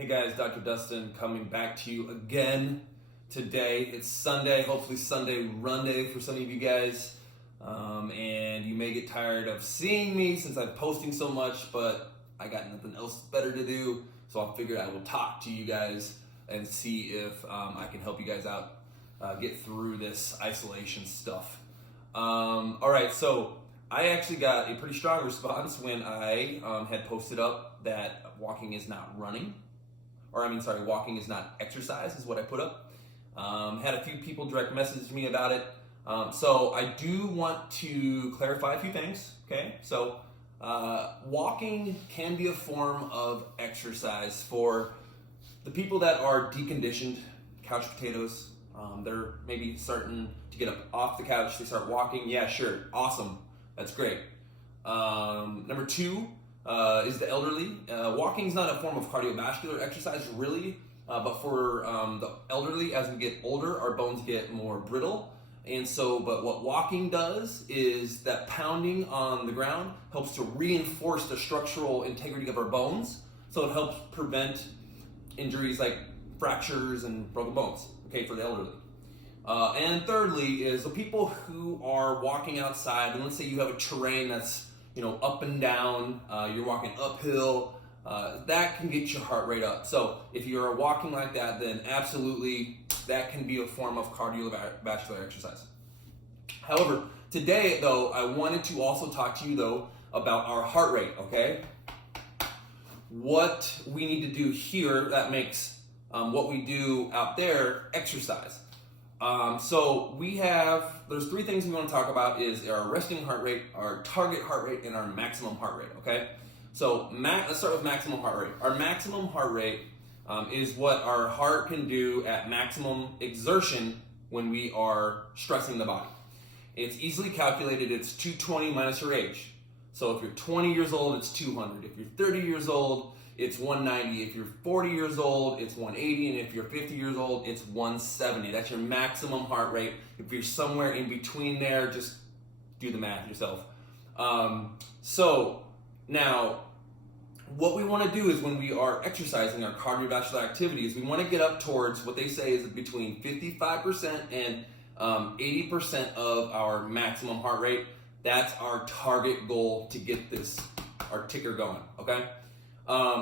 Hey guys, Dr. Dustin coming back to you again today. It's Sunday, hopefully Sunday Runday for some of you guys. And you may get tired of seeing me since I'm posting so much, but I got nothing else better to do. So I figured I will talk to you guys and see if I can help you guys out get through this isolation stuff. All right, so I actually got a pretty strong response when I had posted up that walking is not running. Walking is not exercise is what I put up. Had a few people direct message me about it. So I do want to clarify a few things, okay? So walking can be a form of exercise for the people that are deconditioned, couch potatoes. They're maybe starting to get up off the couch, they start walking. Yeah, sure, awesome, that's great. Number two, is the elderly. Walking is not a form of cardiovascular exercise really, but for the elderly, as we get older, our bones get more brittle. But what walking does is that pounding on the ground helps to reinforce the structural integrity of our bones. So it helps prevent injuries like fractures and broken bones, okay, for the elderly. And thirdly is the people who are walking outside, and let's say you have a terrain that's up and down, you're walking uphill, that can get your heart rate up. So if you're walking like that, then absolutely that can be a form of cardiovascular exercise. However, today though, I wanted to also talk to you though about our heart rate, okay? What we need to do here that makes what we do out there exercise. There's three things we want to talk about is our resting heart rate, our target heart rate, and our maximum heart rate, okay? So let's start with maximum heart rate. Our maximum heart rate is what our heart can do at maximum exertion when we are stressing the body. It's easily calculated, it's 220 minus your age. So if you're 20 years old, it's 200. If you're 30 years old, it's 190. If you're 40 years old, it's 180. And if you're 50 years old, it's 170. That's your maximum heart rate. If you're somewhere in between there, just do the math yourself. So now, what we want to do is when we are exercising our cardiovascular activities, we want to get up towards what they say is between 55% and 80% of our maximum heart rate. That's our target goal to get our ticker going, okay?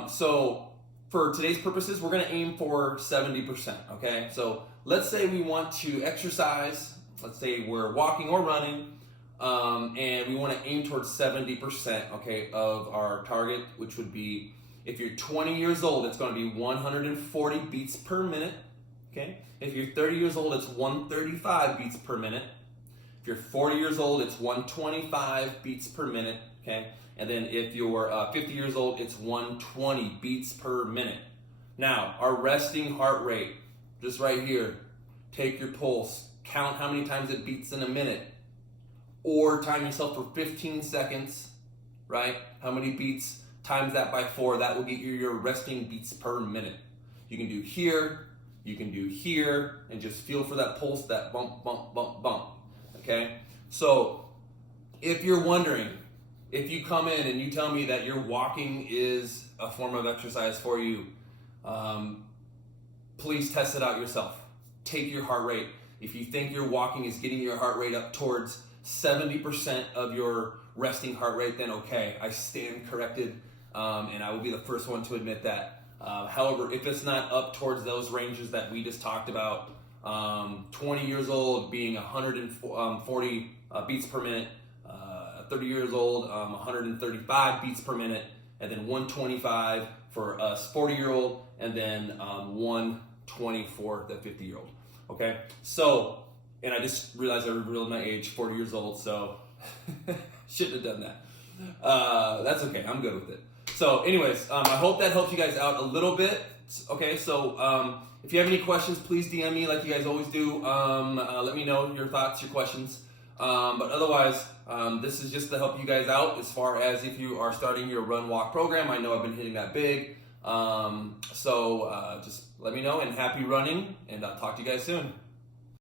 So for today's purposes, we're going to aim for 70%, okay? So let's say we want to exercise, let's say we're walking or running, and we want to aim towards 70%, okay, of our target, which would be, if you're 20 years old, it's going to be 140 beats per minute, okay? If you're 30 years old, it's 135 beats per minute. If you're 40 years old, it's 125 beats per minute, okay? And then if you're 50 years old, it's 120 beats per minute. Now, our resting heart rate, just right here, take your pulse, count how many times it beats in a minute, or time yourself for 15 seconds, right? How many beats, times that by 4, that will get you your resting beats per minute. You can do here, you can do here, and just feel for that pulse, that bump, bump, bump, bump, okay? So, if you're wondering, if you come in and you tell me that your walking is a form of exercise for you, please test it out yourself. Take your heart rate. If you think your walking is getting your heart rate up towards 70% of your resting heart rate, then okay, I stand corrected, and I will be the first one to admit that. However, if it's not up towards those ranges that we just talked about, 20 years old being 140 beats per minute, 30 years old, 135 beats per minute, and then 125 for us 40-year-old, and then 120 for the 50-year-old. Okay, so, and I just realized I revealed my age, 40 years old, so shouldn't have done that. That's okay, I'm good with it. So anyways, I hope that helps you guys out a little bit. Okay, so if you have any questions, please DM me like you guys always do. Let me know your thoughts, your questions. But otherwise, this is just to help you guys out as far as if you are starting your run walk program. I know I've been hitting that big. So just let me know, and happy running, and I'll talk to you guys soon.